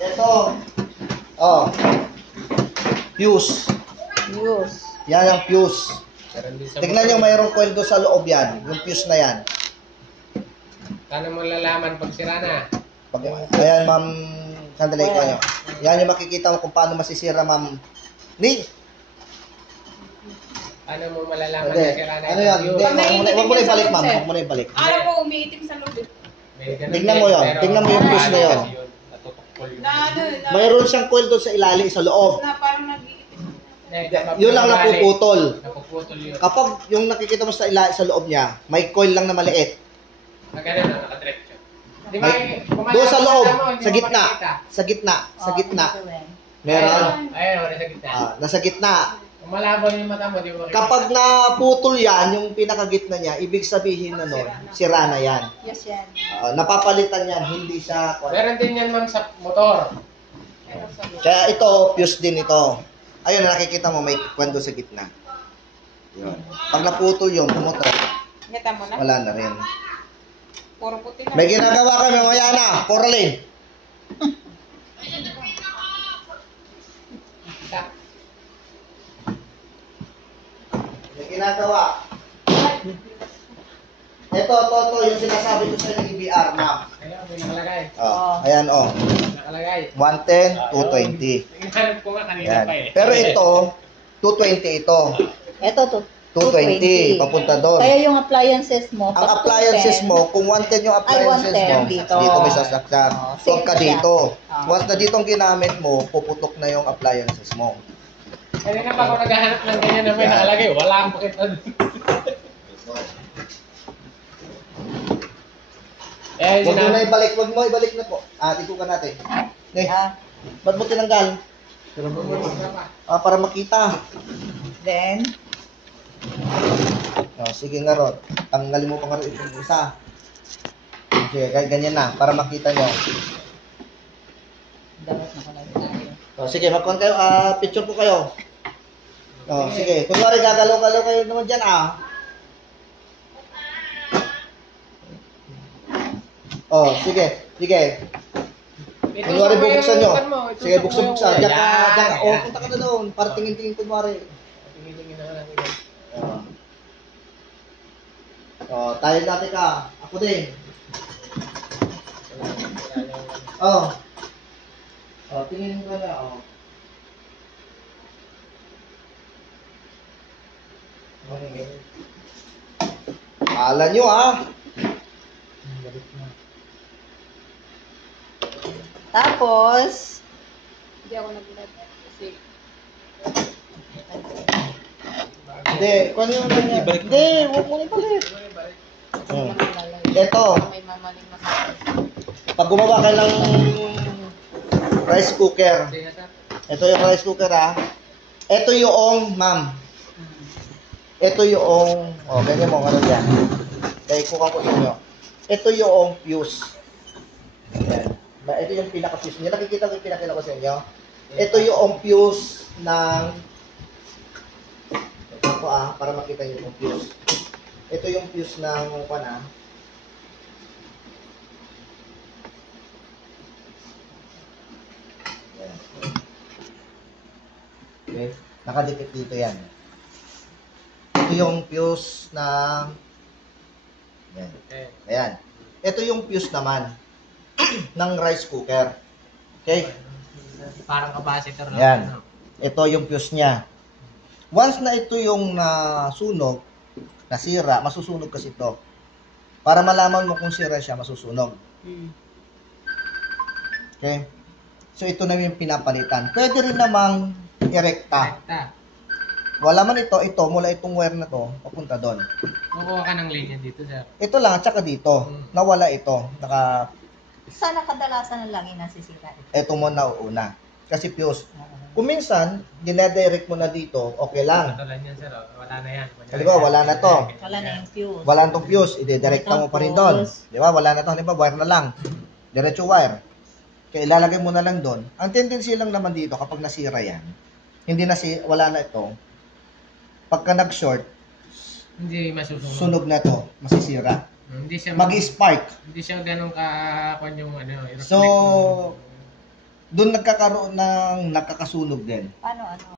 Ito. Oh. Fuse. Fuse. Yan ang fuse. Tignan nyo, mayroong coil doon sa loob yan. Yung fuse na yan. Paano mo lalaman pag sira na? Ayan, ma'am. Sandali ko nyo. Yan yung makikita mo kung paano masisira, ma'am. Ni? Paano mo malalaman na sira na? Ano yan? Huwag mo na ibalik, ma'am. Huwag mo na ibalik. Alam ko, umiitim sa loob. Tignan mo yun. Tignan mo yung fuse na yun. Mayroon siyang coil doon sa ilalim, sa loob. Na parang nag-iitim. Yun lang napuputol. Napuputol yun. Kapag yung nakikita mo sa loob niya, may coil lang na maliit. Maganda na, nakadiretso. Di ba, Doon sa loob, sa gitna. Sa gitna. Sa gitna. Meron. Ayun, wala sa gitna. Nasa gitna. Kung malabo yung mata mo, di mo makikita. Kapag naputol yan, yung pinakagitna niya, ibig sabihin na nun, sira na yan. Yes, yan. Napapalitan yan, hindi siya... Meron din yan man sa motor. Kaya ito, fuse din ito. Ayun, nakikita mo, may kwento sa gitna. Yun. Pag naputol yun, pumotor, Ngeta mo na. wala na rin. Puro puti na. May ginagawa kami, mamaya na, Coraline. May ginagawa. Ito, yung sinasabi ko sa EBR, ma'am. Ayun, may nakalagay. Ayan, Nakalagay. 110, 220. Hanap ko nga kanina Yan. pa eh. Pero ito, 220 ito. Ito, 220, papunta doon. Kaya yung appliances mo, Ang appliances mo, kung 110 yung appliances mo, 110 dito. dito may sasaksak. Huwag ka Safe dito. siya. Once na dito ang ginamit mo, puputok na yung appliances mo. Kanina pa ako naghahanap ng ganyan na may Yan. nakalagay. Wala akong pakita doon. Eh, Huwag mo na ibalik, huwag mo ibalik na po. Tikukan natin. Ba't mo tinanggal? Para makita. Then, Sige nga Rod, tanggalin mo pa nga rin itong isa. Sige, kahit ganyan na, para makita nyo. dapat nakalagay. Sige, magkon kayo, picture po kayo. Sige, kunwari gagalaw-galaw kayo naman dyan sige. Kunwari bubuksan nyo. Sige, buksan. Diyan ka. Punta ka na doon. Para tingin-tingin kunwari. Tingin-tingin na lang. Tayo dati ka. Ako din. Tingin ka na. Kala nyo Tapos, Hindi ako nag-vlog. Kasi, Hindi, kung ano yung ibalik. Hindi, huwag mo ibalik. Ito, may mamaling masasabi. pag gumawa ka ng rice cooker, ito yung rice cooker ito yung, ma'am, ito yung, ganyan mo, ano dyan. Kaya kukuha ko sa inyo. Ito yung fuse. Ayan. Ito yung pinaka-fuse niya. Nakikita ko yung pinakita ko sa inyo. Ito yung fuse ng, ito para makita nyo yung fuse. Ito yung fuse ng, okay. Nakadikit dito yan. Ito yung fuse ng, ayan. Ito yung fuse naman ng rice cooker. Okay? Parang capacitor lang. Ayan. Ito yung fuse niya. Once na ito yung nasunog, nasira, masusunog kasi ito. Para malaman mo kung sira siya, masusunog. Okay? So ito na yung pinapalitan. Pwede rin namang irekta. Wala man ito, mula itong wire na to, papunta doon. Kukuha ka ng linya dito, sir. Ito lang, at saka dito. Nawala ito. sana kadalasan ng lagi nasisira. Ito mo na una. Kasi fuse. Kung minsan, dinedirect mo na dito, okay lang. Katulad yan, sir. Wala na yan. Halimbawa, wala na to. Wala na yung fuse. Wala na itong fuse, idedirecta mo pa rin doon. Di ba? Wala na to. Halimbawa, wire na lang. Diretso wire. Kaya ilalagay mo na lang doon. Ang tendency lang naman dito, kapag nasira yan, wala na ito, pagka nag-short, Hindi masusunog. sunog na to, masisira. Hindi siya Mag-spark. Hindi siya ganun ka yung So, doon nagkakaroon ng nakakasunog din. Paano